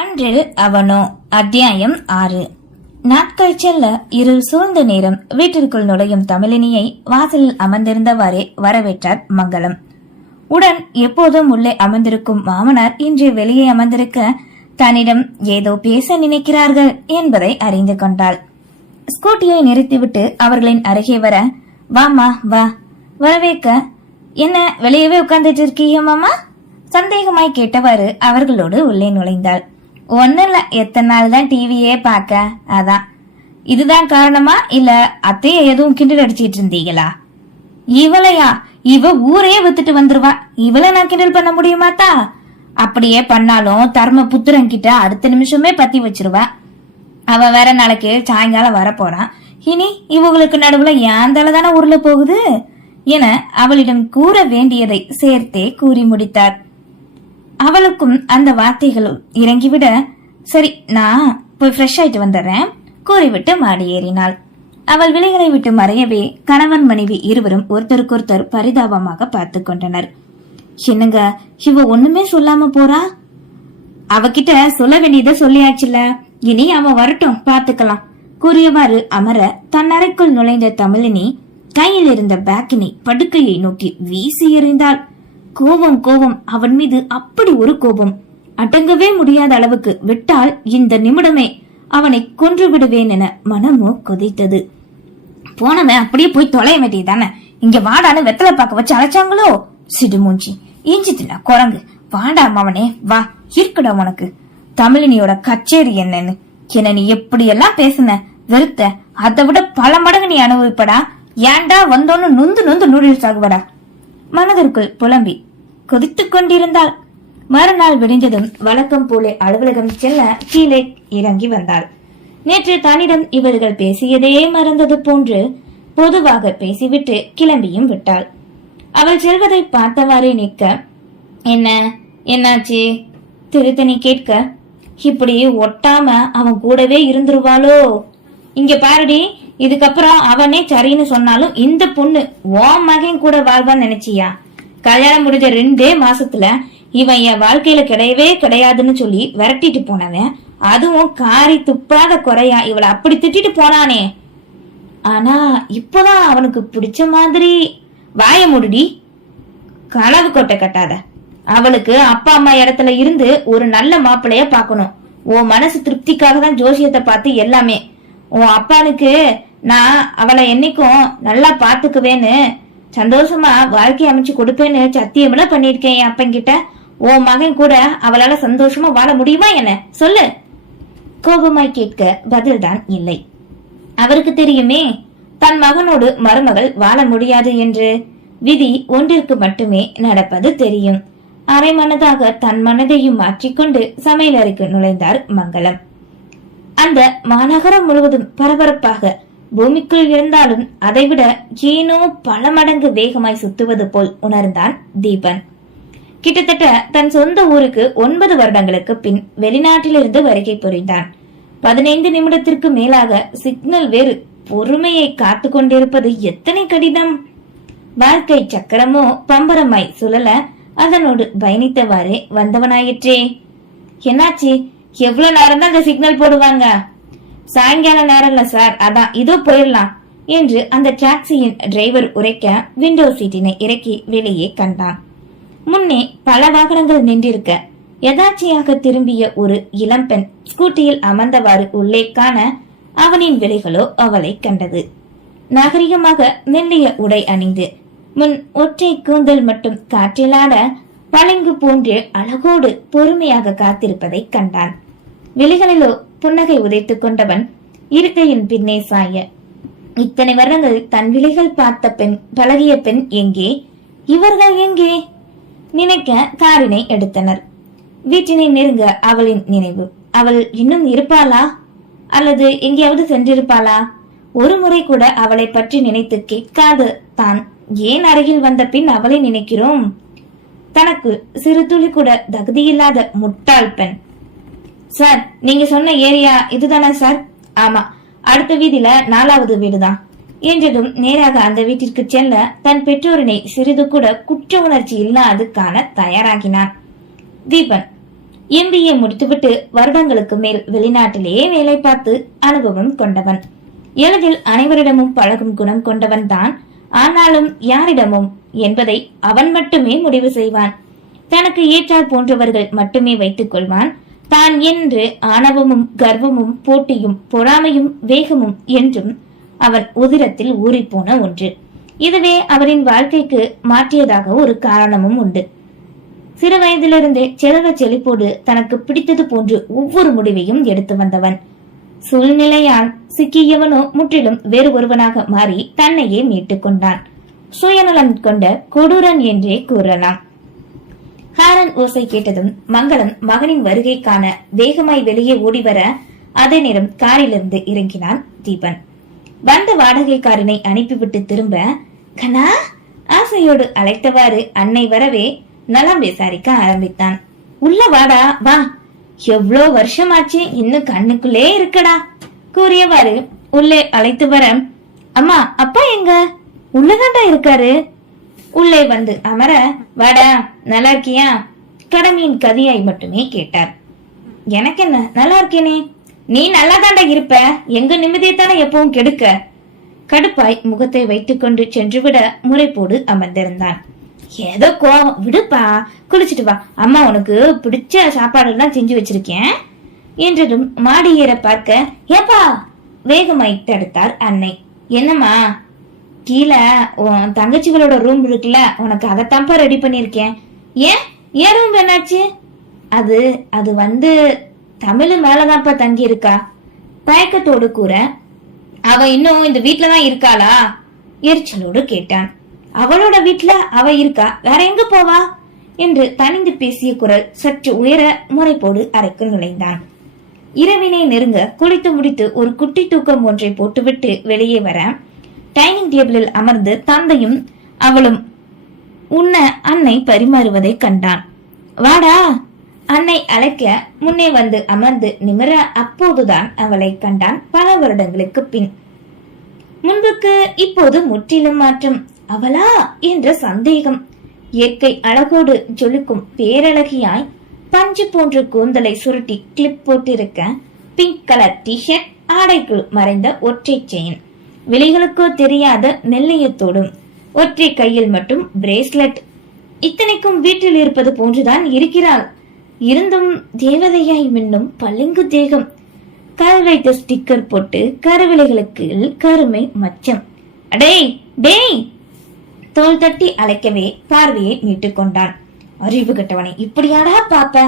அன்றில் அவனோ அத்தியாயம் ஆறு. நாட்கள் செல்ல இருள் சூழ்ந்த நேரம் வீட்டிற்குள் நுழையும் தமிழினியை வாசலில் அமர்ந்திருந்தவாறே வரவேற்றார் மங்களம். உடன் எப்போதும் உள்ளே அமர்ந்திருக்கும் மாமனார் இன்று வெளியே அமர்ந்திருக்க தன்னிடம் ஏதோ பேச நினைக்கிறார்கள் என்பதை அறிந்து கொண்டாள். ஸ்கூட்டியை நிறுத்திவிட்டு அவர்களின் அருகே வர வாமா வா. வரவேற்க. என்ன வெளியவே உட்கார்ந்துட்டு இருக்கீங்க மாமா? சந்தேகமாய் கேட்டவாறு அவர்களோடு உள்ளே நுழைந்தாள். ஒன்னும் இல்ல எத்தனை நாள் தான் டிவியே பார்க்க? அதான். இதுதான் காரணமா? இல்ல அத்தைய எதுவும் கிண்டல் அடிச்சிட்டு இருந்தீங்களா? இவளையா? இவ ஊரே வித்துட்டு வந்துருவா. இவளை நான் கிண்டல் பண்ண முடியுமாத்தா அப்படியே பண்ணாலும் தர்ம புத்திரன் கிட்ட அடுத்த நிமிஷமே பத்தி வச்சிருவா. அவ வேற நாளைக்கு சாயங்காலம் வரப்போறான் இனி இவங்களுக்கு நடுவுல ஏன் தானே உருள போகுது? என அவளிடம் கூற வேண்டியதை சேர்த்தே கூறி முடித்தார். அவளுக்கும் அந்த வார்த்தைகளும் இறங்கிவிட சரி நான் போய் ஃப்ரெஷ் ஆயிட்டு வந்துடுறேன் கூறிவிட்டு மாடி ஏறினாள். அவள் விலைகளை விட்டு மறையவே கணவன் மனைவி இருவரும் ஒருத்தருக்கொருத்தர் பரிதாபமாக பார்த்து கொண்டனர். என்னங்க இவ ஒண்ணுமே சொல்லாம போறா? அவகிட்ட சொல்ல வேண்டியதை சொல்லியாச்சுல இனி அவன் வரட்டும் பாத்துக்கலாம் கூறியவாறு அமர தன் அறைக்குள் நுழைந்த தமிழினி கையில் இருந்த பேக்கினை படுக்கையை நோக்கி வீசி எறிந்தாள். கோபம் கோபம். அவன் மீது அப்படி ஒரு கோபம். அடங்கவே முடியாத அளவுக்கு விட்டால் இந்த நிமிடமே அவனை கொன்று விடுவேன் என மனமோ கொதித்தது. போனவன் அப்படியே போய் தொலைய வேண்டியதானே இங்க வாடான்னு வெத்தலை பார்க்க வச்சு அழைச்சாங்களோ? சிடுமூஞ்சி இஞ்சித்துல குரங்கு. வாடா மவனே வா. இருக்கடா உனக்கு. தமிழினியோட கச்சேரி என்னன்னு. என்ன நீ எப்படியெல்லாம் பேசுன? வெறுத்த. அதை விட பல மடங்கு நீ அனுபவிப்படா. ஏன்டா வந்தோன்னு நொந்து நொந்து நூடுல்ஸ் ஆகுவடா? மனதிற்குள் புலம்பி கொதித்துக் கொண்டிருந்தாள். மறுநாள் விடிந்ததும் வழக்கம் போல அலுவலகம் செல்ல கீழே இறங்கி வந்தாள். நேற்று தன்னிடம் இவர்கள் பேசியதே மறந்தது போன்று பொதுவாக பேசிவிட்டு கிளம்பியும் விட்டாள். அவள் செல்வதை பார்த்தவாறே நிற்க என்ன என்னாச்சு? திருத்தணி கேட்க இப்படி ஒட்டாம அவன் கூடவே இருந்துருவாளோ? இங்க பாருடி இதுக்கப்புறம் அவனே சரின்னு சொன்னாலும் இந்த பொண்ணு ஓ மகன் கூட வாழ்வான்னு நினைச்சியா? கல்யாணம் முடிஞ்ச ரெண்டே மாசத்துல இவன் என் வாழ்க்கையில கிடையவே கிடையாதுன்னு சொல்லி விரட்டிட்டு போனவன். அதுவும் காரி துப்பாத குறையா இவளை அப்படி திட்டிட்டு போனானே. ஆனா இப்பதான் அவனுக்கு பிடிச்ச மாதிரி வாய மூடுடி. கனவு கொட்டை கட்டாத. அவளுக்கு அப்பா அம்மா இடத்துல இருந்து ஒரு நல்ல மாப்பிளைய பார்க்கணும். உன் மனசு திருப்திக்காக தான் ஜோசியத்தை பார்த்து எல்லாமே. உன் அப்பானுக்கு நான் அவளை என்னைக்கும் நல்லா பாத்துக்குவேன்னு சந்தோஷமா வாழ்க்கை அமைச்சு கொடுப்பேன்னு சத்தியமெல்லாம் பண்ணிருக்கேன் என் அப்பங்கிட்ட உன் மகன் கூட அவளால சந்தோஷமா வாழ முடியுமா என்ன? சொல்லு. கோபமாய் கேட்க பதில்தான் இல்லை. அவருக்கு தெரியுமே தன் மகனோடு மருமகள் வாழ முடியாது என்று. விதி ஒன்றிற்கு மட்டுமே நடப்பது தெரியும். அரை மனதாக தன் மனதையும் மாற்றிக்கொண்டு சமையலறைக்கு நுழைந்தார் மங்களம். அந்த மாநகரம் முழுவதும் பரபரப்பாக பூமிக்குள் இருந்தாலும் அதைவிட ஏனோ பல மடங்கு வேகமாய் சுத்துவது போல் உணர்ந்தான் தீபன். கிட்டத்தட்ட தன் சொந்த ஊருக்கு ஒன்பது வருடங்களுக்கு பின் வெளிநாட்டிலிருந்து வருகை புரிந்தான். பதினைந்து நிமிடத்திற்கு மேலாக சிக்னல் வேறு பொறுமையை காத்து கொண்டிருப்பது எத்தனை கடினம்? வாழ்க்கை சக்கரமோ பம்பரமாய் சுழல அதனோடு பயணித்தவாறே வந்தவனாயிற்றே. என்னாச்சு? எவ்வளவு நேரம் தான் அந்த சிக்னல் போடுவாங்க? சாயங்கால நேரம்ல சார் அதான் இதோ போயிடலாம் என்று அந்த டாக்ஸியின் டிரைவர் உரைக்க விண்டோ சீட்டினை இறக்கி வெளியே கண்டான். முன்னே பல வாகனங்கள் நின்றிருக்க எதாச்சியாக திரும்பிய ஒரு இளம்பெண் ஸ்கூட்டியில் அமர்ந்தவாறு உள்ளே காண அவனின் விலைகளோ அவளை கண்டது. நாகரிகமாக மெல்லிய உடை அணிந்து முன் ஒற்றை கூந்தல் மட்டும் காற்றிலாட பளிங்கு போன்று அழகோடு பொறுமையாக காத்திருப்பதை கண்டான். விழிகளிலோ புன்னகை உதைத்துக் கொண்டவன் இருக்கையின் பின்னே சாய. இத்தனை வருடங்கள் தன் விலைகள் பார்த்த பெண் பழகிய பெண் எங்கே? இவர்கள் எங்கே? நினைக்க காரினை எடுத்தனர். வீட்டினை நெருங்க அவளின் நினைவு. அவள் இன்னும் இருப்பாளா? அல்லது எங்கேயாவது சென்றிருப்பாளா? ஒரு முறை கூட அவளை பற்றி நினைத்து கேட்காது தான். ஏன் அருகில் வந்த பின் அவளை நினைக்கிறோம்? தனக்கு சிறு துளி கூட தகுதியில்லாத முட்டாள் பெண். சார் நீங்க சொன்ன ஏரியா இதுதானே சார்? ஆமா. அடுத்த வீதியில நாலாவது வீடுதான். என்றதும் நேராக அந்த வீட்டிற்கு செல்ல தன் பெற்றோரினை சிறிது கூட குற்ற உணர்ச்சி இல்லாது காண தயாராகினான். தீபன் எம்பிஏ முடித்துவிட்டு வருடங்களுக்கு மேல் வெளிநாட்டிலேயே வேலை பார்த்து அனுபவம் கொண்டவன். எளிதில் அனைவரிடமும் பழகும் குணம் கொண்டவன் தான். ஆனாலும் யாரிடமும் என்பதை அவன் மட்டுமே முடிவு செய்வான். தனக்கு ஏற்றார் போன்றவர்கள் மட்டுமே வைத்துக் கொள்வான். தான் என்று ஆணவமும் கர்வமும் போட்டியும் பொறாமையும் வேகமும் என்றும் அவன் உதிரத்தில் ஊறிப்போன ஒன்று. இதுவே அவரின் வாழ்க்கைக்கு மாற்றியதாக ஒரு காரணமும் உண்டு. சிறு வயதிலிருந்தே செல்வ செழிப்போடு தனக்கு பிடித்தது போன்று ஒவ்வொரு முடிவையும் எடுத்து வந்தவன். சூழ்நிலையால் சிக்கியவனோ முற்றிலும் வேறு ஒருவனாக மாறி தன்னையே மீட்டுக் கொண்டான். சுயநலம் கொண்ட கொடூரன் என்றே கூறலாம். ஹாரன் ஓசை கேட்டதும் மங்களம் மகனின் வருகைக்கான வேகமாய் வெளியே ஓடி வர அதே நேரம் காரிலிருந்து இறங்கினான் தீபன். வந்த வாடகைக்காரனை அனுப்பிவிட்டு திரும்ப கண்ணா ஆசையோடு அழைத்தவாறு அன்னை வரவே நலம் விசாரிக்க ஆரம்பித்தான். உள்ள வாடா வா. எவ்ளோ வருஷமாச்சு இன்னும் கண்ணுக்குள்ளே இருக்கடா கூறியவாறு உள்ளே அழைத்து வர அம்மா அப்பா எங்க? உள்ளதாண்டா இருக்காரு? உள்ளே வந்து அமர வாடா நல்லா இருக்கியா கடமையின் கதியாய் மட்டுமே கேட்டார். எனக்கு என்ன நல்லா இருக்கேனே நீ நல்லா தாண்டா இருப்ப. எங்க நிம்மதியைத்தானே எப்பவும் கெடுக்க? கடுப்பாய் முகத்தை வைத்துக்கொண்டு சென்றுவிட முறைப்போடு அமர்ந்திருந்தான். ஏதோ கோவம். விடுப்பா. குளிச்சிட்டு வா. அம்மா உனக்கு பிடிச்ச சாப்பாடுலாம் செஞ்சு வச்சிருக்கேன். என்றதும் மாடி ஏற பார்க்க ஏப்பா? வேகமாய் தடுத்தார் அன்னை. என்னம்மா? கீழே உன் தங்கச்சிகளோட ரூம் இருக்குல்ல உனக்கு அதைத்தான்ப்பா ரெடி பண்ணியிருக்கேன். ஏன்? ஏன் ரூம் என்னாச்சு? அது அது வந்து தமிழ் மேலதான்ப்பா தங்கி இருக்கா தயக்கத்தோடு கூற அவ இன்னும் இந்த வீட்ல தான் இருக்காளா? எரிச்சலோடு கேட்டான். அவளோட வீட்டுல அவ இருக்கா? வேற எங்க போவா? என்று தனிந்து பேசிய குரல் சற்று உயர முறைப்போடு அறைக்கு நுழைந்தான். இரவினை நெருங்க குளித்து முடித்து ஒரு குட்டி தூக்கம் ஒன்றை போட்டுவிட்டு வெளியே வர டைனிங் டேபிளில் அமர்ந்து தந்தையும் அவளும் உன்ன அன்னை பரிமாறுவதை கண்டான். வாடா! அன்னை அழைக்க முன்னே வந்து அமர்ந்து நிமிர அப்போதுதான் அவளை கண்டான் பல வருடங்களுக்கு பின். முன்புக்கு இப்போது முற்றிலும் மாற்றம். அவளா? என்ற சந்தேகம். இயற்கை அழகோடு ஜொலிக்கும் பேரழகியாய் பஞ்சு போன்ற கூந்தலை சுருட்டி கிளிப் போட்டிருக்க பிங்க் கலர் டிஷர்ட் ஆடைக்குள் மறைந்த ஒற்றை செயின். விலைகளுக்கோ தெரியாத மெல்லியத்தோடும் ஒற்றை கையில் மட்டும் பிரேஸ்லெட் இத்தனைக்கும் வீட்டில் இருப்பது போன்றுதான் இருக்கிறாள். இருந்தும் தேவதையாய் மின்னும் பளிங்கு தேகம். கரு வைத்த ஸ்டிக்கர் போட்டு கருவிலைகளுக்கு கருமை மச்சம். அடேய் டேய்! தோல் தட்டி அழைக்கவே பார்வையை மீட்டுக் கொண்டான். அறிவு கட்டவனை இப்படியாடா பாப்ப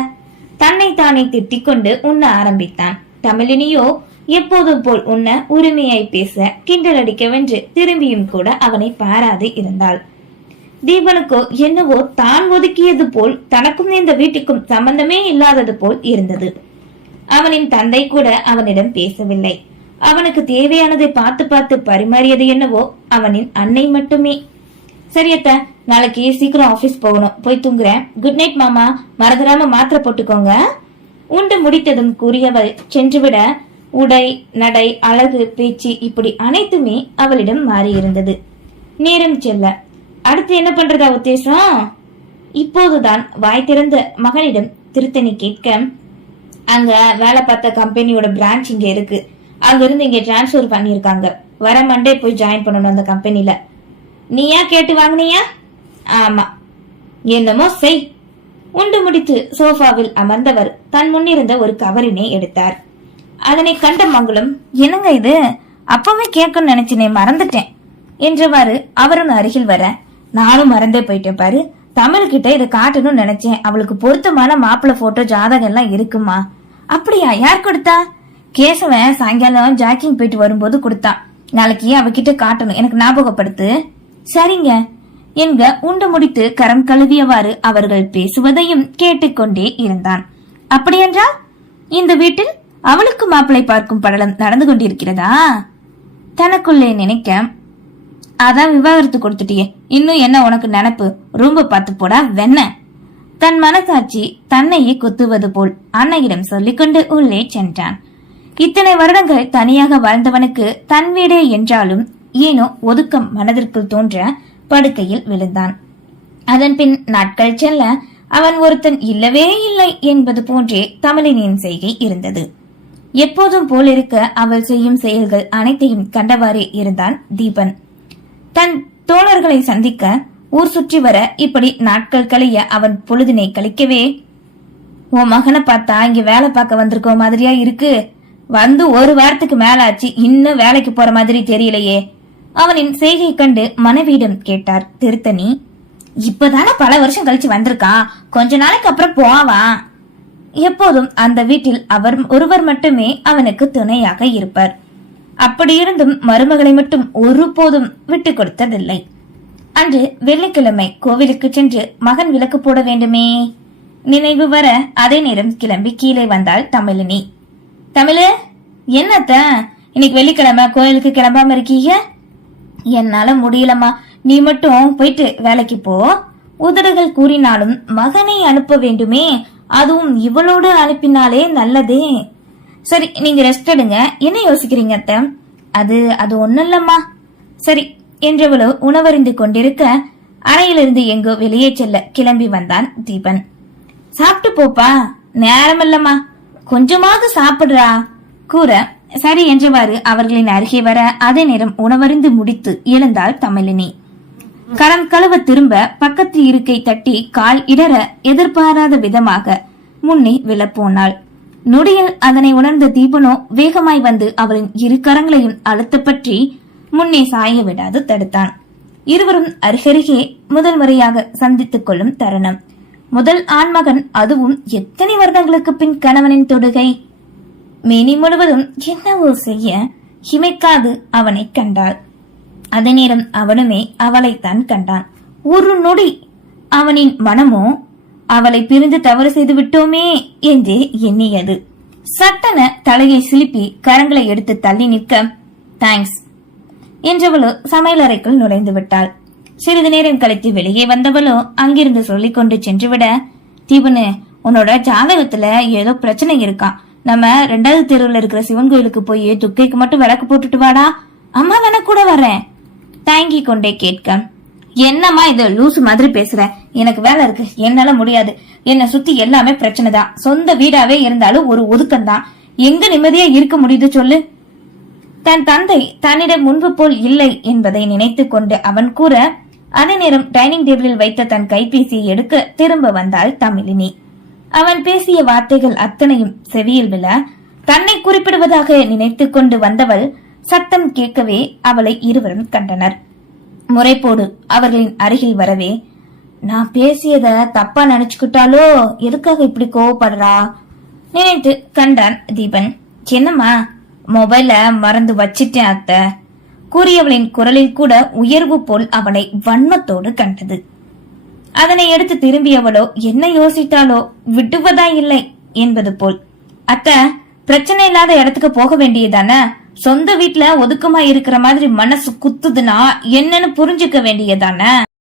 தன்னை தானே திட்டிக் கொண்டு உண்ண ஆரம்பித்தான். தமிழினியோ எப்போதும் போல் உன்ன உரிமையாய் பேச கிண்டல் அடிக்கவென்று திரும்பியும் கூட அவனை பாராது இருந்தாள். தீபனுக்கோ என்னவோ தான் ஒதுக்கியது போல் தனக்கும் இந்த வீட்டுக்கும் சம்பந்தமே இல்லாதது போல் இருந்தது. அவனின் தந்தை கூட அவனிடம் பேசவில்லை. அவனுக்கு தேவையானதை பார்த்து பார்த்து பரிமாறியது என்னவோ அவனின் அன்னை மட்டுமே. சரியத்த நாளைக்கு சீக்கிரம் ஆபீஸ் போகணும். போய் தூங்குறேன். குட் நைட் மாமா. மறந்துடாம மாத்திரை போட்டுக்கோங்க. உண்டு முடித்ததும் கூறியவள் சென்றுவிட உடை நடை அழகு பேச்சு இப்படி அனைத்துமே அவளிடம் மாறியிருந்தது. நேரம் செல்ல. அடுத்து என்ன பண்றதா உத்தேசம் இப்போதுதான் வாய் திறந்த மகனிடம் திருத்தணி கேட்க அங்க வேலை பார்த்த கம்பெனியோட பிரான்ச் இங்க இருக்கு. அங்க இருந்து இங்க டிரான்ஸ்ஃபர் பண்ணிருக்காங்க வர மண்டே போய் ஜாயின் பண்ணணும் அந்த கம்பெனில நீயா கேட்டு வாங்குனியா ஆமா. என்னமோ செய். உண்டு முடித்து சோஃபாவில் அமர்ந்தவர் தன் முன்னிருந்த ஒரு கவரினை எடுத்தார். அதனை கண்ட மங்களம் என்னங்க இது? அப்பவே கேட்கணும்னு நினைச்சினே மறந்துட்டேன். என்றவாறு அவரும் அருகில் வர நானும் மறந்தே போயிட்டேன் பாரு. தமிழ் கிட்ட இதை காட்டணும்னு நினைச்சேன். அவளுக்கு பொருத்தமான மாப்பிள்ளை போட்டோ ஜாதகம் எல்லாம் இருக்குமா? அப்படியா? யார் கொடுத்தா? கேசவன் சாயங்காலம் ஜாக்கிங் போயிட்டு வரும்போது கொடுத்தான் நாளைக்கு அவகிட்ட காட்டணும். எனக்கு ஞாபகப்படுத்து. சரிங்க. என்க உண்டு முடித்து கரம் கழுவியவாறு அவர்கள் பேசுவதையும் கேட்டுக்கொண்டே இருந்தான். அப்படியென்றால்? இந்த வீட்டில் அவளுக்கு மாப்பிளை பார்க்கும் படலம் நடந்து கொண்டிருக்கிறதா? தனக்குள்ளே நினைக்க அதான் விவாகரத்து கொடுத்துட்டியே. இன்னும் என்ன உனக்கு நினப்பு? ரூம்ப பார்த்து போடா வெண்ண. தன் மனசாட்சி தன்னையே குத்துவது போல் அன்னையிடம் சொல்லிக்கொண்டு உள்ளே சென்றான். இத்தனை வருடங்கள் தனியாக வாழ்ந்தவனுக்கு தன் வீடே என்றாலும் ஏனோ ஒதுக்கம் மனதிற்குள் தோன்ற படுக்கையில் விழுந்தான். அதன் பின் நாட்கள் செல்ல அவன் ஒருத்தன் இல்லவே இல்லை என்பது போன்றே தமிழினியின் செய்கை இருந்தது. எப்போதும் போலிருக்க அவள் செய்யும் செயல்கள் அனைத்தையும் கண்டவாறே இருந்தான் தீபன். தன் தோழர்களை சந்திக்க ஊர் சுற்றி வர இப்படி நாட்கள் கழிய அவன் பொழுதினை கழிக்கவே உன் மகனை பார்த்தா இங்க வேலை பார்க்க வந்திருக்கோ மாதிரியா இருக்கு? வந்து ஒரு வாரத்துக்கு மேல ஆச்சு இன்னும் வேலைக்கு போற மாதிரி தெரியலையே. அவனின் செய்கை கண்டு மனைவியிடம் கேட்டார் திருத்தணி. இப்பதானே பல வருஷம் கழிச்சு வந்திருக்கான். கொஞ்ச நாளைக்கு அப்புறம் போவான். எப்போதும் அந்த வீட்டில் அவர் ஒருவர் மட்டுமே அவனுக்கு துணையாக இருப்பார். அப்படியிருந்தும் மருமகளை மட்டும் ஒருபோதும் விட்டு கொடுத்ததில்லை. அன்று வெள்ளிக்கிழமை கோவிலுக்கு சென்று மகன் விளக்கு போட வேண்டுமே? நினைவு வர அதே நேரம் கிளம்பி கீழே வந்தாள் தமிழினி. தமிழு என்னத்த? இன்னைக்கு வெள்ளிக்கிழமை கோயிலுக்கு கிளம்பாம இருக்கீங்க? என்னால முடியலம்மா. நீ மட்டும் போயிட்டு வேலைக்கு போ. உதடுகள் கூறினாலும் மகனை அனுப்ப வேண்டுமே. அதுவும் இவளோடு அனுப்பினாலே நல்லதே. சரி நீங்க ரெஸ்ட் எடுங்க. என்ன யோசிக்கிறீங்க அத்தை? அது அது ஒண்ணும் இல்லம்மா சரி என்றவளோ உணவறிந்து கொண்டிருக்க அறையிலிருந்து எங்கோ வெளியே செல்ல கிளம்பி வந்தான் தீபன். சாப்பிட்டு போப்பா நேரம் இல்லம்மா கொஞ்சமாவது சாப்பிடுறா கூற சரி என்றவாறு அவர்களின் அருகே வர அதே நேரம் உணவறிந்து முடித்து எழுந்தாள் தமிழினி கரம் கழுவ திரும்ப பக்கத்து இருக்கை தட்டி கால் இடற எதிர்பாராத விதமாக முன்னே விழப்போனாள். நொடியில் அதனை உணர்ந்த தீபனோ வேகமாய் வந்து அவளின் இரு கரங்களையும் அழுத்த பற்றி முன்னே சாய விடாது தடுத்தான். இருவரும் அருகருகே முதல் முறையாக சந்தித்துக் கொள்ளும் தருணம். முதல் ஆண்மகன் அதுவும் எத்தனை வருடங்களுக்கு பின் கணவனின் தொடுகை? மேனி முழுவதும் என்னவோ செய்ய? இமைக்காது அவனை கண்டாள். அதே நேரம் அவனுமே அவளைத்தான் கண்டான். ஒரு நொடி அவனின் மனமோ அவளை பிரிந்து தவறு செய்து விட்டோமே என்று எண்ணியது. சட்டன தலையை சிலுப்பி கரங்களை எடுத்து தள்ளி நிற்க தேங்க்ஸ் என்றவளோ சமையலறைக்குள் நுழைந்து விட்டாள். சிறிது நேரம் கழித்து வெளியே வந்தவளோ அங்கிருந்து சொல்லிக் கொண்டு சென்றுவிட தீபனு உன்னோட ஜாதகத்துல ஏதோ பிரச்சனை இருக்கான் நம்ம ரெண்டாவது தெருவுல இருக்கிற சிவன் கோயிலுக்கு போய் துக்கைக்கு மட்டும் விளக்கு போட்டுட்டு வாடா. அம்மா வேணா கூட வரேன். தயங்கி கொண்டே கேட்க என்னம்மா இது லூசு மாதிரி பேசுற? எனக்கு வேலை இருக்கு. என்னால முடியாது. என்னை சுத்தி எல்லாமே பிரச்சனை தான். சொந்த வீடாவே இருந்தாலும் ஒரு ஒதுக்கம் தான். எங்க நிம்மதியா இருக்க முடியுது சொல்லு? தன் தந்தை தன்னிடம் முன்பு போல் இல்லை என்பதை நினைத்து கொண்டு அவன் கூற அதே நேரம் டைனிங் டேபிளில் வைத்த தன் கைபேசியை எடுக்க திரும்ப வந்தாள் தமிழினி. அவன் பேசிய வார்த்தைகள் அத்தனையும் செவியில் விழ தன்னை குறிப்பிடுவதாக நினைத்துக் கொண்டு வந்தவள் சத்தம் கேட்கவே அவளை இருவரும் கண்டனர். முறைப்போடு அவர்களின் அருகில் வரவே நான் பேசியத தப்பா நினைச்சுக்கிட்டாலோ? எதுக்காக இப்படி கோவப்படுறா? நினைத்து கண்டான் தீபன். என்னம்மா மொபைல மறந்து வச்சிட்டேன் அத்தை. கூறியவளின் குரலில் கூட உயர்வு போல் அவனை வன்மத்தோடு கண்டது. அதனை எடுத்து திரும்பியவளோ என்ன யோசித்தாலோ? விட்டுவதா இல்லை? என்பது போல். அத்த பிரச்சனை இல்லாத இடத்துக்கு போக வேண்டியதானே சொந்த வீட்டுல ஒதுக்கமா இருக்கிற மாதிரி மனசு குத்துதுன்னா என்னன்னு புரிஞ்சுக்க வேண்டியதானே